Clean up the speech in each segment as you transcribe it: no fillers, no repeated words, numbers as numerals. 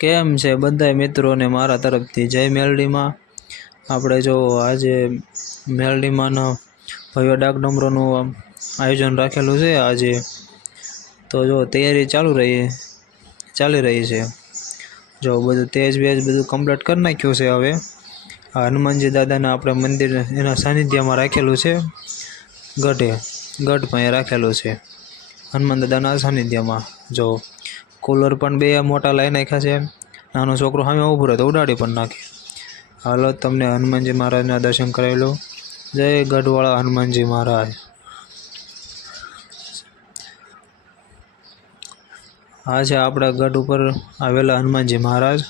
કેમ છે બધા મિત્રોને મારા તરફથી જય મેલડીમાં। આપણે જો આજે મેલડીમાંનો ભવ્ય ડાક ડમરોનું આયોજન રાખેલું છે આજે, તો જો તૈયારી ચાલી રહી છે। જો બધું તેજ બધું કમ્પ્લીટ કરી નાખ્યું છે। હવે આ હનુમાનજી દાદાના આપણે મંદિર એના સાનિધ્યમાં રાખેલું છે, ગઢ પાસે રાખેલું છે હનુમાન દાદાના સાનિધ્યમાં। જો કુલર પણ બે મોટા લાઈ નાખ્યા છે। નાનો છોકરો સામે ઊભો રહે તો ઉડાડી પણ નાખે। હાલો તમને હનુમાનજી મહારાજના દર્શન કરાવી લો। જય ગઢવાળા હનુમાનજી મહારાજ। આ છે આપણા ગઢ ઉપર આવેલા હનુમાનજી મહારાજ,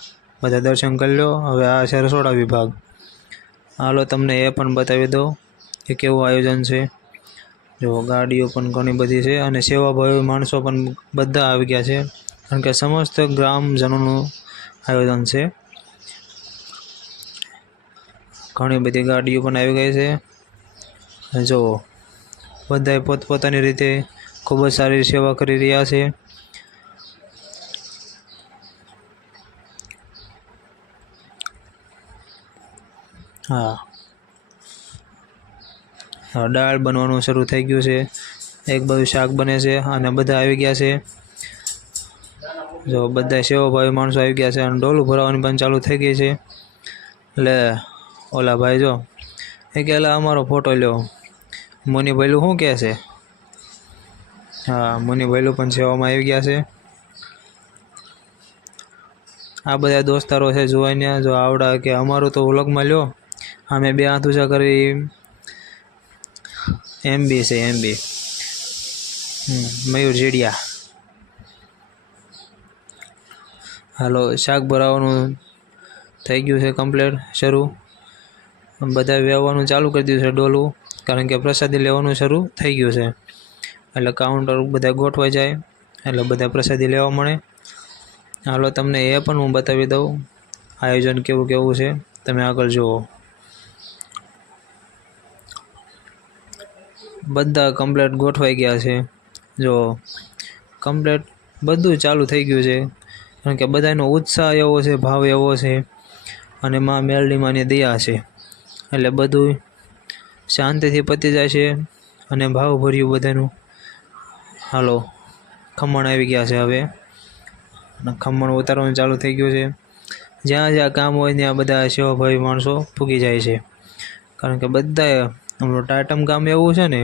બધા દર્શન કરી લો। હવે આ છે રસોડા વિભાગ। હાલો તમને એ પણ બતાવી દો કે કેવું આયોજન છે। જો ગાડીઓ પણ ઘણી બધી છે અને સેવાભાવી માણસો પણ બધા આવી ગયા છે, કારણ કે સમસ્ત ગ્રામજનોનું આયોજન છે। ઘણી બધી ગાડીઓ પણ આવી ગઈ છે। જો બધાએ પોતપોતાની રીતે ખૂબ જ સારી સેવા કરી રહ્યા છે। હા, દાળ બનવાનું શરૂ થઈ ગયું છે। એક બાજુ શાક બને છે અને બધા આવી ગયા છે। જો બધા સેવાભાવી માણસો આવી ગયા છે અને ડોલું ભરાવાની પણ ચાલુ થઈ ગઈ છે। એટલે ઓલા ભાઈ જો એ કે અમારો ફોટો લ્યો। મુનિભાઈલું શું કહે છે? હા, મુનિભાઈલું પણ સેવામાં આવી ગયા છે। આ બધા દોસ્તારો છે જોઈને જો આવડા કે અમારું તો વ્લોગમાં લ્યો, અમે બે હાથ ઊંચા કરી MB છે MB મયુર જેડિયા। હાલો શાક ભરાવાનું થઈ ગયું છે કમ્પ્લીટ શરૂ। બધા વ્યવવાનું ચાલુ કરી દીધું છે ડોલું, કારણ કે પ્રસાદી લેવાનું શરૂ થઈ ગયું છે। એટલે કાઉન્ટર બધા ગોઠવાઈ જાય એટલે બધા પ્રસાદી લેવા મળે। હાલો તમને એ પણ હું બતાવી દઉં આયોજન કેવું છે, તમે આગળ જુઓ। બધા કમ્પ્લીટ ગોઠવાઈ ગયા છે। જો કમ્પ્લીટ બધું ચાલુ થઈ ગયું છે, કારણ કે બધાનો ઉત્સાહ એવો છે, ભાવ એવો છે અને માં મેલડીમાંની દયા છે એટલે બધું શાંતિથી પતી જાય છે અને ભાવભર્યું બધાનું। હાલો ખમણ આવી ગયા છે હવે, અને ખમણ ઉતારવાનું ચાલુ થઈ ગયું છે। જ્યાં જ્યાં કામ હોય ત્યાં બધા સેવાભાવી માણસો પૂગી જાય છે, કારણ કે બધાએ આપણું ટાટમ ગામ એવું છે ને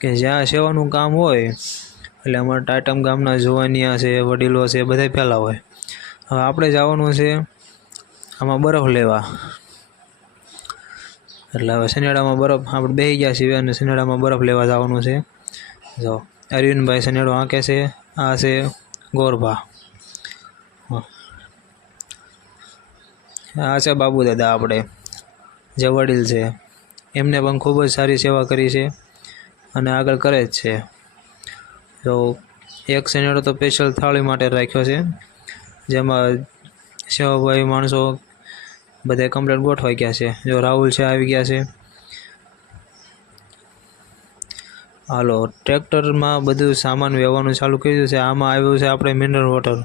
કે જ્યાં સેવાનું કામ હોય એટલે અમારા ટાટમ ગામના જુવાનિયા છે, વડીલો છે, બધા પહેલાં હોય। હવે આપણે જવાનું છે આમાં બરફ લેવા, એટલે હવે સનેડામાં બરફ આપણે બેસી ગયા છીએ અને સનેડામાં બરફ લેવા જવાનું છે। જો અરવિંદભાઈ સનેડો આંકે છે, આ છે ગોરભા, આ છે બાબુ દાદા આપણે જે વડીલ છે, એમને પણ ખૂબ જ સારી સેવા કરી છે અને આગળ કરે જ છે। તો એક સનેડો તો સ્પેશિયલ થાળી માટે રાખ્યો છે, જેમાં સેવાભાવી માણસો બધા કમ્પ્લીટ ગોઠવાઈ ગયા છે। જો રાહુલ છે આવી ગયા છે। હાલો ટ્રેક્ટરમાં બધું સામાન વ્યવવાનું ચાલુ કર્યું છે। આમાં આવ્યું છે આપણે મિનરલ વોટર,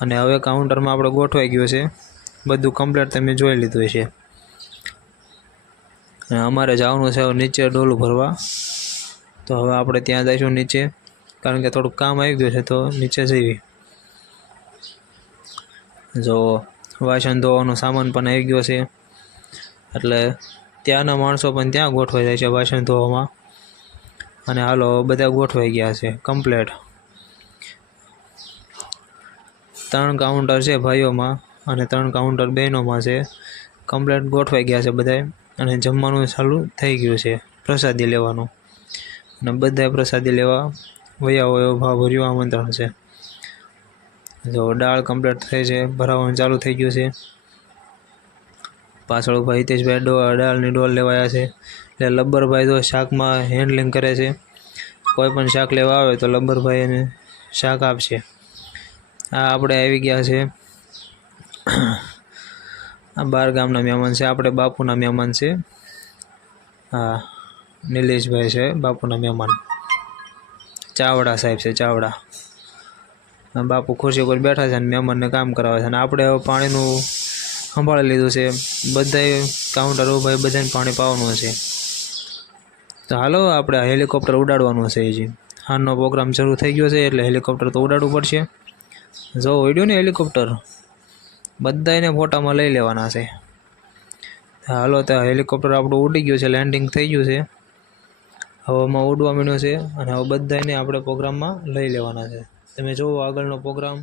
અને હવે કાઉન્ટરમાં આપણે ગોઠવાઈ ગયું છે બધું કમ્પ્લીટ, તમે જોઈ લીધું છે। અમારે જવાનું છે નીચે ડોલું ભરવા, તો હવે આપણે ત્યાં જઈશું નીચે, કારણ કે થોડુંક કામ આવી ગયું છે તો નીચે જઈએ। જો વાસણ ધોવાનો સામાન પણ આવી ગયો છે, એટલે ત્યાંના માણસો પણ ત્યાં ગોઠવાઈ જાય છે વાસણ ધોવામાં। અને હાલો બધા ગોઠવાઈ ગયા છે કમ્પ્લીટ। 3 કાઉન્ટર છે ભાઈઓમાં અને 3 કાઉન્ટર બહેનોમાં છે, કમ્પ્લીટ ગોઠવાઈ ગયા છે બધાએ, અને જમવાનું ચાલુ થઈ ગયું છે, પ્રસાદી લેવાનું, અને બધાએ પ્રસાદી લેવા વયા હોય એવું ભાવભર્યું આમંત્રણ છે। જો દાળ કમ્પ્લીટ થઈ છે, ભરાવાનું ચાલુ થઈ ગયું છે। પાછળ ભાઈ હિતેશભાઈ દાળની ડોલ લેવાયા છે, એટલે લબ્બરભાઈ તો શાકમાં હેન્ડલિંગ કરે છે। કોઈ પણ શાક લેવા આવે તો લબ્બરભાઈ એને શાક આપશે। આ આપણે આવી ગયા છે, આ 12 ગામના મહેમાન છે, આપણે બાપુના મહેમાન છે। હા, નિલેશભાઈ છે બાપુના મહેમાન, ચાવડા સાહેબ છે ચાવડા। બાપુ ખુરશી પર બેઠા છે અને મહેમાનને કામ કરાવે છે અને આપણે હવે પાણીનું સંભાળી લીધું છે. બધાય કાઉન્ટર ભાઈ બધાને પાણી પાવાનું છે. તો હાલો આપણે આ હેલિકોપ્ટર ઉડાડવાનું છે. હજી હાલનો પ્રોગ્રામ શરૂ થઈ ગયો છે એટલે હેલિકોપ્ટર તો ઉડાડવું પડશે. જો ઉડ્યું ને હેલિકોપ્ટર, બધાને ફોટામાં લઈ લેવાના છે. હાલો તો હેલિકોપ્ટર આપણું ઉડી ગયું છે, લેન્ડિંગ થઈ ગયું છે, હવામાં ઉડવા માંડ્યું છે અને હવે બધાને આપણે પ્રોગ્રામમાં લઈ લેવાના છે. તમે જુઓ આગળનો પ્રોગ્રામ.